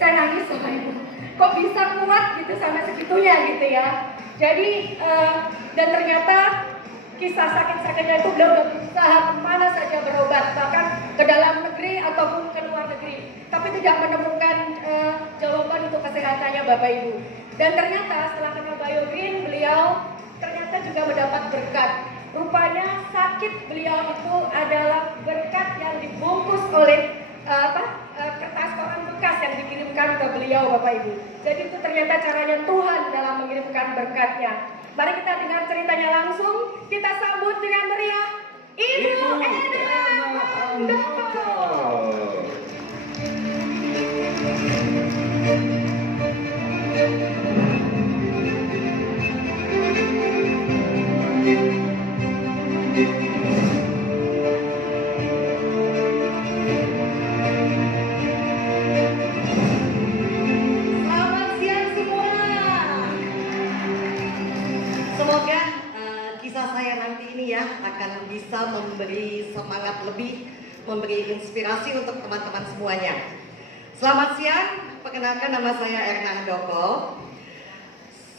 Saya nangis Bapak Ibu. Kok bisa kuat gitu sampai segitunya gitu ya. Jadi dan ternyata kisah sakit-sakitnya itu beliau berusaha kemana saja berobat, bahkan ke dalam negeri ataupun ke luar negeri, tapi tidak menemukan jawaban untuk kesehatannya Bapak Ibu. Dan ternyata setelah kenal BioGreen, beliau ternyata juga mendapat berkat. Rupanya sakit beliau itu adalah berkat yang dibungkus oleh kertas koran bekas yang dikirimkan ke beliau Bapak Ibu. Jadi itu ternyata caranya Tuhan dalam mengirimkan berkatnya. Mari kita dengar ceritanya langsung. Kita sambut dengan meriah Ibu Eda Handoko. Akan bisa memberi semangat lebih, memberi inspirasi untuk teman-teman semuanya. Selamat siang, perkenalkan nama saya Erna Handoko.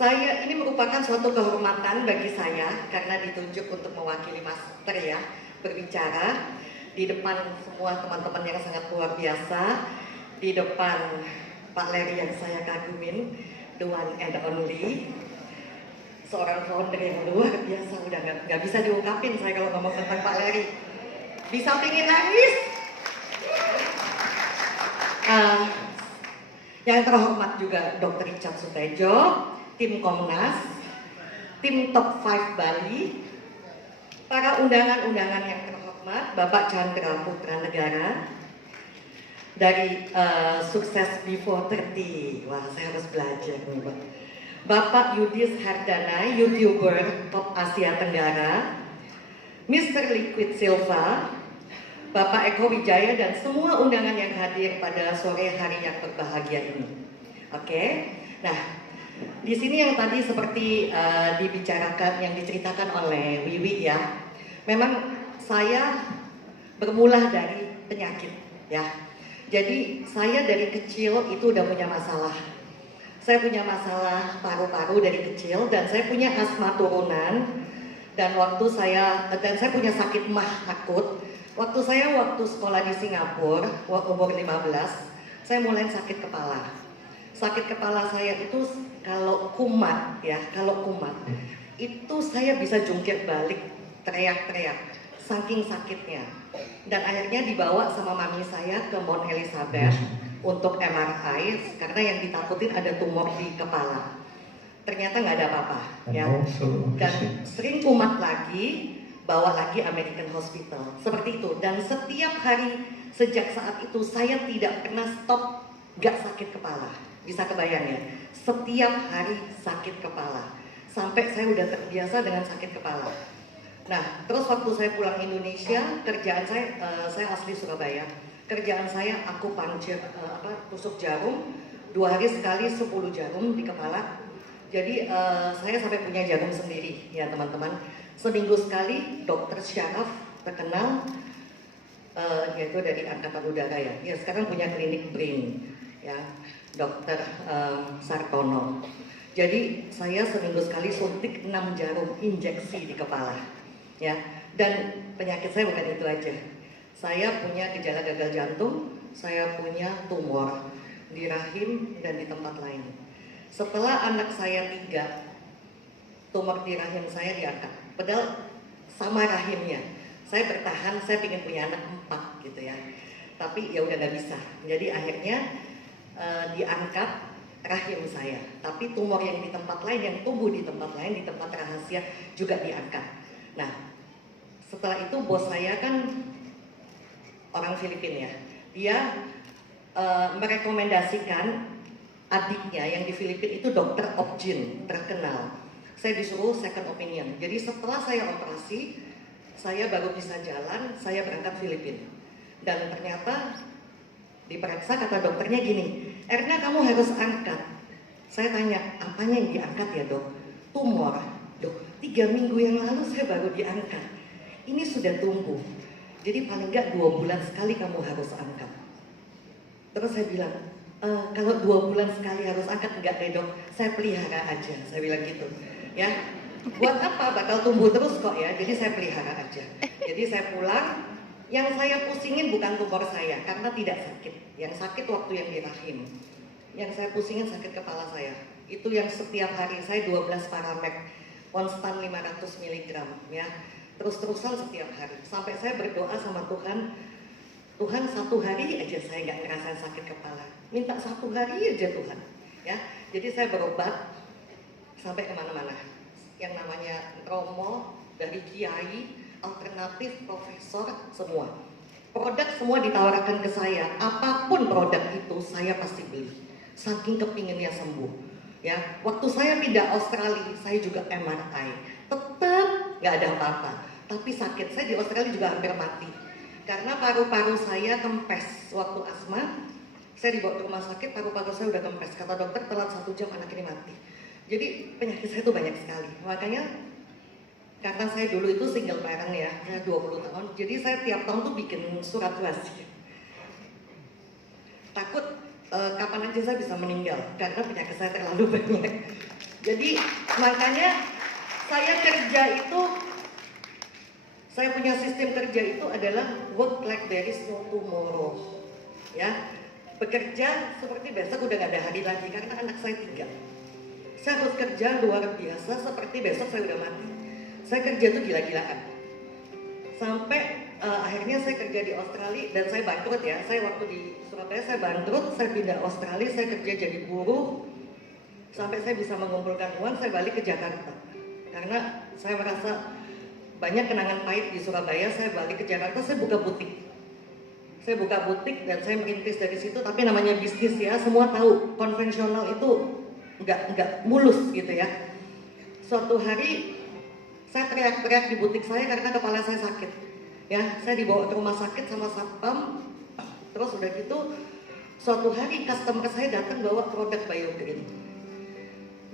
Ini merupakan suatu kehormatan bagi saya karena ditunjuk untuk mewakili Master ya, berbicara di depan semua teman-teman yang sangat luar biasa, di depan Pak Leri yang saya kagumin, the one and only. Seorang founder yang luar biasa, udah nggak bisa diungkapin saya kalau ngomong tentang Pak Leri. Bisa pingin nangis. Yang terhormat juga Dr. Richard Sutejo, tim Komnas, tim Top 5 Bali, para undangan-undangan yang terhormat, Bapak Chandra Putra Negara, dari Sukses Before 30, wah saya harus belajar nih Pak. Bapak Yudis Hardana, YouTuber Top Asia Tenggara, Mr. Liquid Silva, Bapak Eko Wijaya dan semua undangan yang hadir pada sore hari yang berbahagia ini. Oke, nah di sini yang tadi seperti dibicarakan, yang diceritakan oleh Wiwi ya, memang saya bermula dari penyakit ya. Jadi saya dari kecil itu udah punya masalah. Saya punya masalah paru-paru dari kecil dan saya punya asma turunan dan saya punya sakit mah akut. Waktu sekolah di Singapura, umur 15, saya mulai sakit kepala. Sakit kepala saya itu kalau kumat itu saya bisa jungkir balik, teriak-teriak, saking sakitnya. Dan akhirnya dibawa sama mami saya ke Mount Elizabeth untuk MRI karena yang ditakutin ada tumor di kepala. Ternyata nggak ada apa-apa ya. Dan sering kumat lagi, bawa lagi American Hospital seperti itu. Dan setiap hari sejak saat itu saya tidak pernah stop nggak sakit kepala. Bisa kebayang ya? Setiap hari sakit kepala sampai saya udah terbiasa dengan sakit kepala. Nah, terus waktu saya pulang Indonesia, kerjaan saya asli Surabaya. Kerjaan saya aku tusuk jarum 2 hari sekali 10 jarum di kepala. Jadi saya sampai punya jarum sendiri ya teman-teman. Seminggu sekali dokter syaraf terkenal yaitu dari Angkatan Udara ya. Ya sekarang punya klinik brain ya, dokter Sartono. Jadi saya seminggu sekali suntik 6 jarum injeksi di kepala ya. Dan penyakit saya bukan itu aja. Saya punya gejala gagal jantung, saya punya tumor di rahim dan di tempat lain. Setelah anak saya 3, tumor di rahim saya diangkat. Padahal sama rahimnya. Saya bertahan, saya ingin punya anak 4 gitu ya. Tapi ya udah nggak bisa. Jadi akhirnya diangkat rahim saya. Tapi tumor yang di tempat lain, yang tumbuh di tempat lain, di tempat rahasia juga diangkat. Nah, setelah itu bos saya kan orang Filipina ya, dia merekomendasikan adiknya yang di Filipina itu dokter Obgyn terkenal. Saya disuruh second opinion. Jadi setelah saya operasi, saya baru bisa jalan, saya berangkat Filipina. Dan ternyata diperiksa kata dokternya gini, Erna kamu harus angkat. Saya tanya, apanya yang diangkat ya dok? Tumor. Dok, 3 minggu yang lalu saya baru diangkat. Ini sudah tumbuh. Jadi paling nggak 2 bulan sekali kamu harus angkat. Terus saya bilang, Kalau 2 bulan sekali harus angkat, enggak deh dok, saya pelihara aja, saya bilang gitu ya. Buat apa, bakal tumbuh terus kok ya, jadi saya pelihara aja. Jadi saya pulang, yang saya pusingin bukan tumor saya, karena tidak sakit. Yang sakit waktu yang di rahim. Yang saya pusingin sakit kepala saya. Itu yang setiap hari saya 12 paramek, konstan 500 mg ya. Terus-terusan setiap hari, sampai saya berdoa sama Tuhan, Tuhan 1 hari aja saya nggak ngerasain sakit kepala, minta 1 hari aja Tuhan ya. Jadi saya berobat sampai kemana-mana, yang namanya Romo, dari kiai, alternatif, profesor, semua produk semua ditawarkan ke saya, apapun produk itu saya pasti beli, saking kepinginnya sembuh ya. Waktu saya pindah Australia, saya juga MRI, tetap nggak ada apa-apa, tapi sakit. Saya di Australia juga hampir mati karena paru-paru saya kempes waktu asma. Saya dibawa ke rumah sakit, paru-paru saya udah kempes. Kata dokter telat 1 jam anak ini mati. Jadi penyakit saya itu banyak sekali. Makanya karena saya dulu itu single parent ya 20 tahun. Jadi saya tiap tahun tuh bikin surat wasiat. Takut kapan aja saya bisa meninggal karena penyakit saya terlalu banyak. Jadi makanya saya kerja itu, saya punya sistem kerja itu adalah work like there is no tomorrow ya. Bekerja seperti besok udah gak ada hari lagi, karena anak saya 3. Saya harus kerja luar biasa seperti besok saya udah mati. Saya kerja tuh gila-gilaan sampai akhirnya saya kerja di Australia dan saya bangkrut ya. Saya waktu di Surabaya saya bangkrut, saya pindah Australia, saya kerja jadi buruh sampai saya bisa mengumpulkan uang. Saya balik ke Jakarta karena saya merasa banyak kenangan pahit di Surabaya. Saya balik ke Jakarta, saya buka butik. Saya buka butik dan saya merintis dari situ. Tapi namanya bisnis ya, semua tahu konvensional itu nggak mulus gitu ya. Suatu hari saya teriak-teriak di butik saya karena kepala saya sakit. Ya, saya dibawa ke rumah sakit sama satpam. Terus udah gitu, suatu hari customer saya datang bawa produk BioGreen.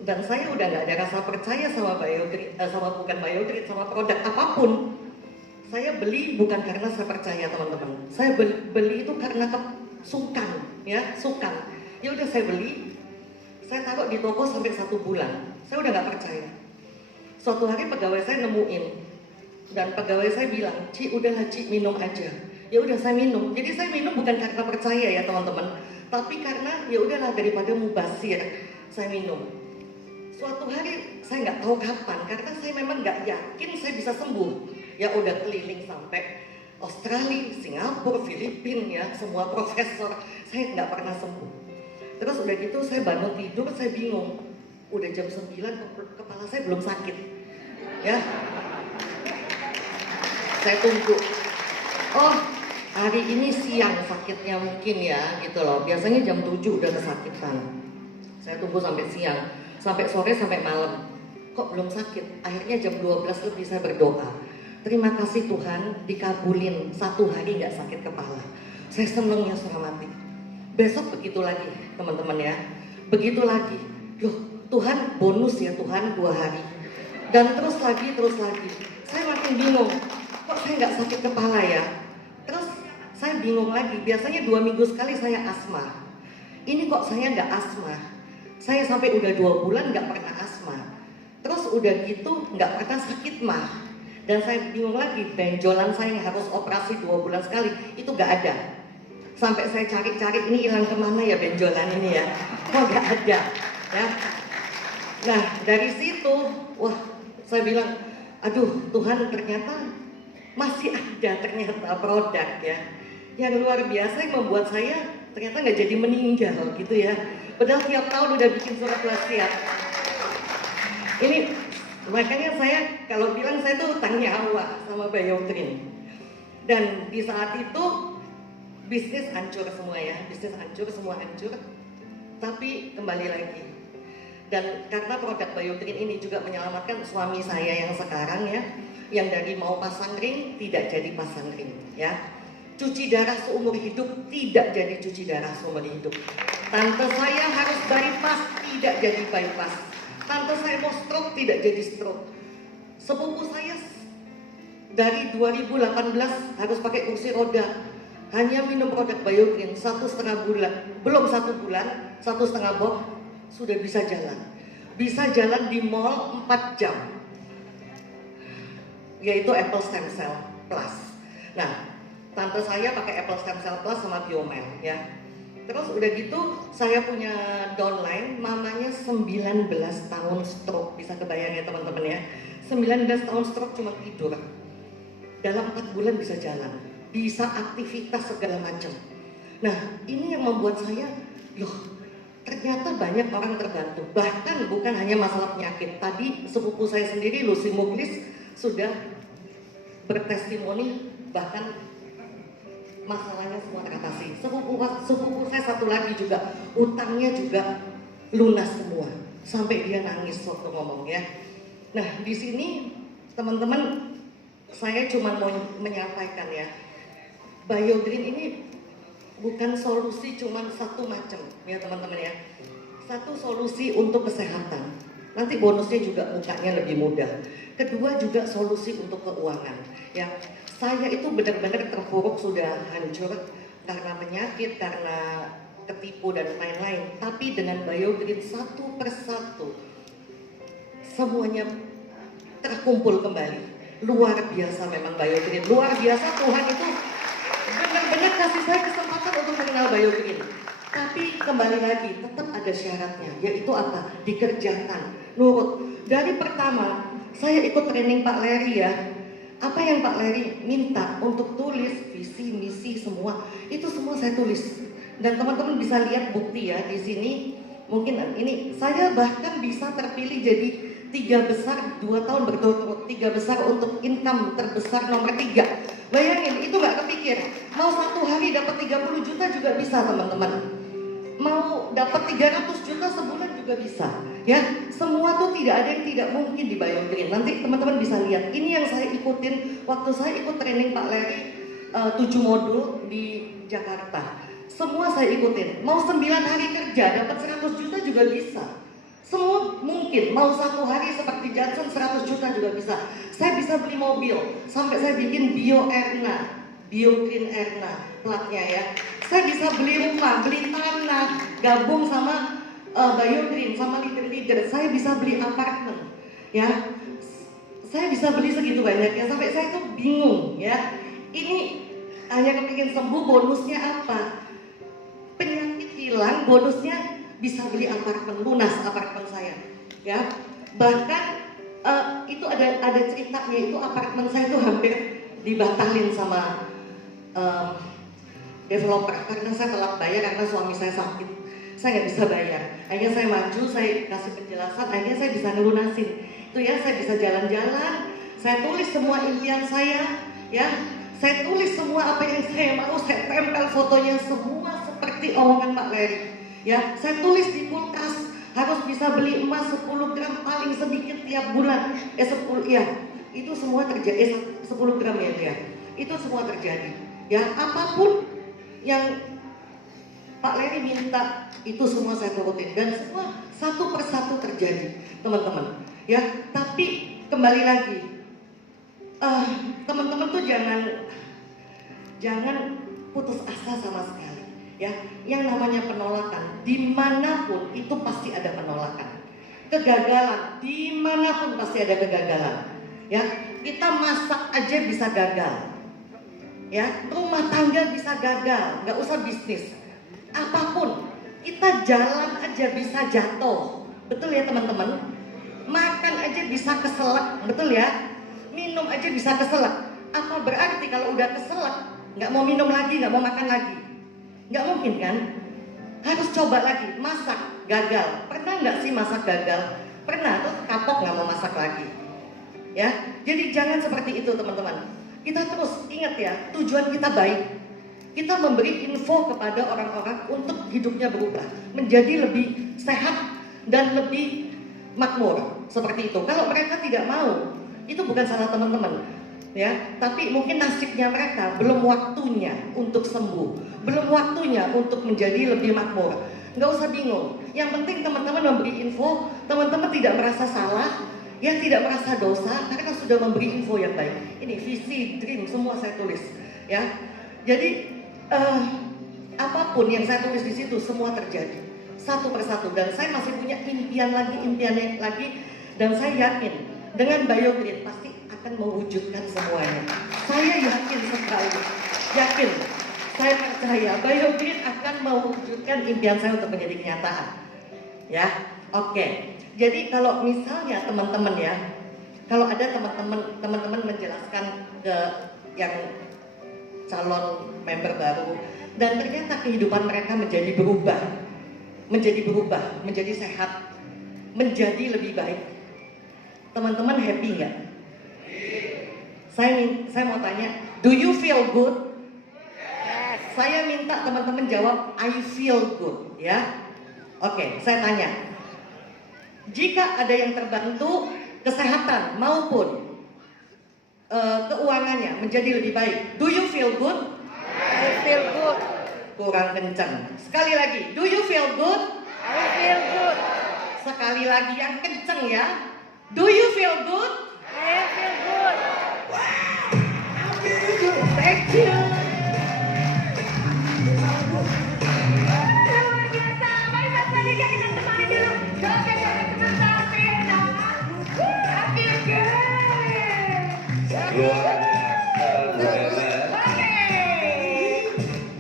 Dan saya udah nggak ada rasa percaya sama BioGreen, bukan BioGreen, sama produk apapun. Saya beli bukan karena saya percaya teman-teman. Saya beli itu karena sukan, ya sukan. Ya udah saya beli, saya taruh di toko sampai 1 bulan. Saya udah nggak percaya. Suatu hari pegawai saya nemuin, dan pegawai saya bilang, Ci udahlah Ci minum aja. Ya udah saya minum. Jadi saya minum bukan karena percaya ya teman-teman, tapi karena ya udahlah daripada mubazir, saya minum. Suatu hari saya nggak tahu kapan, karena saya memang nggak yakin saya bisa sembuh. Ya udah keliling sampai Australia, Singapura, Filipina ya, semua profesor, saya nggak pernah sembuh. Terus udah gitu saya bangun tidur, saya bingung. Udah jam 9, kepala saya belum sakit. Ya. Saya tunggu. Oh, hari ini siang sakitnya mungkin ya, gitu loh. Biasanya jam 7 udah kesakitan. Saya tunggu sampai siang, sampai sore, sampai malam. Kok belum sakit? Akhirnya jam 12 lebih saya berdoa. Terima kasih Tuhan, dikabulin 1 hari nggak sakit kepala. Saya senengnya setengah mati. Besok begitu lagi teman-teman ya, begitu lagi. Loh Tuhan bonus ya Tuhan 2 hari. Dan terus lagi. Saya makin bingung, kok saya nggak sakit kepala ya. Terus saya bingung lagi, biasanya 2 minggu sekali saya asma. Ini kok saya nggak asma. Saya sampai udah 2 bulan nggak pernah asma. Terus udah gitu nggak pernah sakit mah. Dan saya bingung lagi, benjolan saya yang harus operasi 2 bulan sekali, itu gak ada. Sampai saya cari-cari, ini hilang kemana ya benjolan ini ya? Kok gak ada? Ya. Nah dari situ, wah saya bilang, aduh Tuhan ternyata masih ada ternyata produk ya. Yang luar biasa yang membuat saya ternyata gak jadi meninggal gitu ya. Padahal tiap tahun udah bikin surat wasiat. Ini makanya saya kalau bilang saya tuh utang nyawa sama BioGreen. Dan di saat itu bisnis hancur semua ya, bisnis hancur, semua hancur. Tapi kembali lagi. Dan karena produk BioGreen ini juga menyelamatkan suami saya yang sekarang ya, yang dari mau pasang ring tidak jadi pasang ring ya. Cuci darah seumur hidup tidak jadi cuci darah seumur hidup. Tante saya harus bypass tidak jadi bypass. Tante saya mau stroke tidak jadi stroke. Sepupu saya dari 2018 harus pakai kursi roda. hanya minum produk BioGreen 1,5 bulan, belum 1 bulan, 1,5 box sudah bisa jalan. Bisa jalan di mall 4 jam, yaitu Apple Stem Cell Plus. Nah, tante saya pakai Apple Stem Cell Plus sama Biomel ya. Terus udah gitu saya punya downline, mamanya 19 tahun stroke, bisa kebayang ya teman-teman ya. 19 tahun stroke cuma tidur. Dalam 4 bulan bisa jalan, bisa aktivitas segala macam. Nah, ini yang membuat saya, loh, ternyata banyak orang terbantu. Bahkan bukan hanya masalah penyakit. Tadi sepupu saya sendiri, Lucy Muglis, sudah bertestimoni bahkan masalahnya semua teratasi. Sepupu saya satu lagi juga, utangnya juga lunas semua. Sampai dia nangis waktu ngomong ya. Nah, di sini teman-teman, saya cuma mau menyampaikan ya, BioGreen ini bukan solusi cuma satu macam ya teman-teman ya. Satu solusi untuk kesehatan, nanti bonusnya juga mukanya lebih mudah. Kedua juga solusi untuk keuangan ya. Saya itu benar-benar terpuruk, sudah hancur karena penyakit, karena ketipu dan lain-lain. Tapi dengan BioGreen satu persatu semuanya terkumpul kembali. Luar biasa memang BioGreen, luar biasa. Tuhan itu benar-benar kasih saya kesempatan untuk mengenal BioGreen. Tapi kembali lagi, tetap ada syaratnya, yaitu apa? Dikerjakan, nurut. Dari pertama, saya ikut training Pak Larry ya. Apa yang Pak Larry minta untuk tulis, visi, misi, semua, itu semua saya tulis. Dan teman-teman bisa lihat bukti ya, di sini mungkin ini, saya bahkan bisa terpilih jadi 3 besar 2 tahun berturut-turut, 3 besar untuk income terbesar nomor 3. Bayangin, itu nggak kepikir. Mau satu hari dapat 30 juta juga bisa teman-teman. Mau dapat 300 juta sebulan juga bisa. Ya, semua tuh tidak ada yang tidak mungkin di BioGreen. Nanti teman-teman bisa lihat. Ini yang saya ikutin waktu saya ikut training Pak Larry 7 modul di Jakarta. Semua saya ikutin. Mau 9 hari kerja dapat 100 juta juga bisa. Semua mungkin, mau satu hari seperti Johnson 100 juta juga bisa. Saya bisa beli mobil, sampai saya bikin BioGreen Erna platnya ya. Saya bisa beli rumah, beli tanah, gabung sama BioGreen, sama leader-leader. Saya bisa beli apartemen ya. Saya bisa beli segitu banyaknya, sampai saya tuh bingung ya. Ini hanya kepingin sembuh, bonusnya apa? Penyakit hilang, bonusnya bisa beli apartemen, lunas apartemen saya ya. Bahkan itu ada ceritanya, itu apartemen saya itu hampir dibatalin sama developer karena saya telat bayar, karena suami saya sakit, saya nggak bisa bayar. Akhirnya saya maju, saya kasih penjelasan, akhirnya saya bisa ngelunasin itu ya. Saya bisa jalan-jalan, saya tulis semua impian saya ya, saya tulis semua apa yang saya mau, saya tempel fotonya semua seperti omongan Pak Larry ya. Saya tulis di kulkas, harus bisa beli emas 10 gram paling sedikit tiap bulan. 10 ya, itu semua terjadi. 10 gram ya, itu semua terjadi ya. Apapun yang Pak Larry minta, itu semua saya turutin, dan semua satu persatu terjadi teman-teman ya. Tapi kembali lagi, teman-teman tuh jangan putus asa sama sekali ya. Yang namanya penolakan dimanapun itu pasti ada penolakan. Kegagalan dimanapun pasti ada kegagalan ya. Kita masak aja bisa gagal ya, rumah tangga bisa gagal, nggak usah bisnis apapun. Kita jalan aja bisa jatuh, betul ya teman-teman. Makan aja bisa keselak, betul ya. Minum aja bisa keselak. Apa berarti kalau udah keselak nggak mau minum lagi, nggak mau makan lagi? Nggak mungkin kan? Harus coba lagi. Masak gagal, pernah nggak sih masak gagal? Pernah, terus kapok nggak mau masak lagi ya. Jadi jangan seperti itu teman-teman. Kita terus ingat ya, tujuan kita baik. Kita memberi info kepada orang-orang untuk hidupnya berubah, menjadi lebih sehat dan lebih makmur, seperti itu. Kalau mereka tidak mau, itu bukan salah teman-teman ya, tapi mungkin nasibnya mereka belum waktunya untuk sembuh, belum waktunya untuk menjadi lebih makmur. Nggak usah bingung, yang penting teman-teman memberi info, teman-teman tidak merasa salah ya, tidak merasa dosa karena sudah memberi info yang baik. Ini visi, dream, semua saya tulis ya. Jadi apapun yang saya tulis di situ semua terjadi satu persatu, dan saya masih punya impian lagi, dan saya yakin dengan BioGreen pasti akan mewujudkan semuanya. Saya yakin sekali, saya percaya BioGreen akan mewujudkan impian saya untuk menjadi kenyataan. Ya, oke. Jadi kalau misalnya teman-teman ya, kalau ada teman-teman menjelaskan ke yang calon member baru dan ternyata kehidupan mereka menjadi berubah, menjadi sehat, menjadi lebih baik. Teman-teman happy nggak? Saya mau tanya, do you feel good? Yes. Saya minta teman-teman jawab, I feel good, ya. Oke, saya tanya, jika ada yang terbantu kesehatan maupun keuangannya menjadi lebih baik, do you feel good? I feel good. Kurang kencang. Sekali lagi, do you feel good? I feel good. Sekali lagi yang kencang ya. Do you feel good? I feel good. Thank you. Luar biasa. Mari Mas Andika kita temani dulu. Joget-joget sebentar, Vina. I feel good. Luar biasa, Zena. Oke.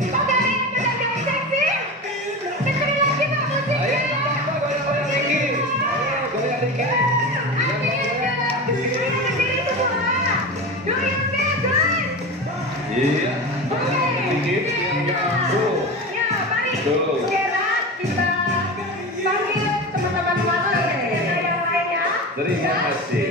Kok dari yang sedang seksi? Kecilin lagi Pak musiknya. Ayo, Bapak, goyang dikit. Ayo, goyang dikit. I feel good. Kecilin semua. Do you feel good? Iya, Oke. dikit, biar nyambung. Ya, mari. Tuh. Sekarang kita panggil teman-teman yang lainnya. Terima kasih.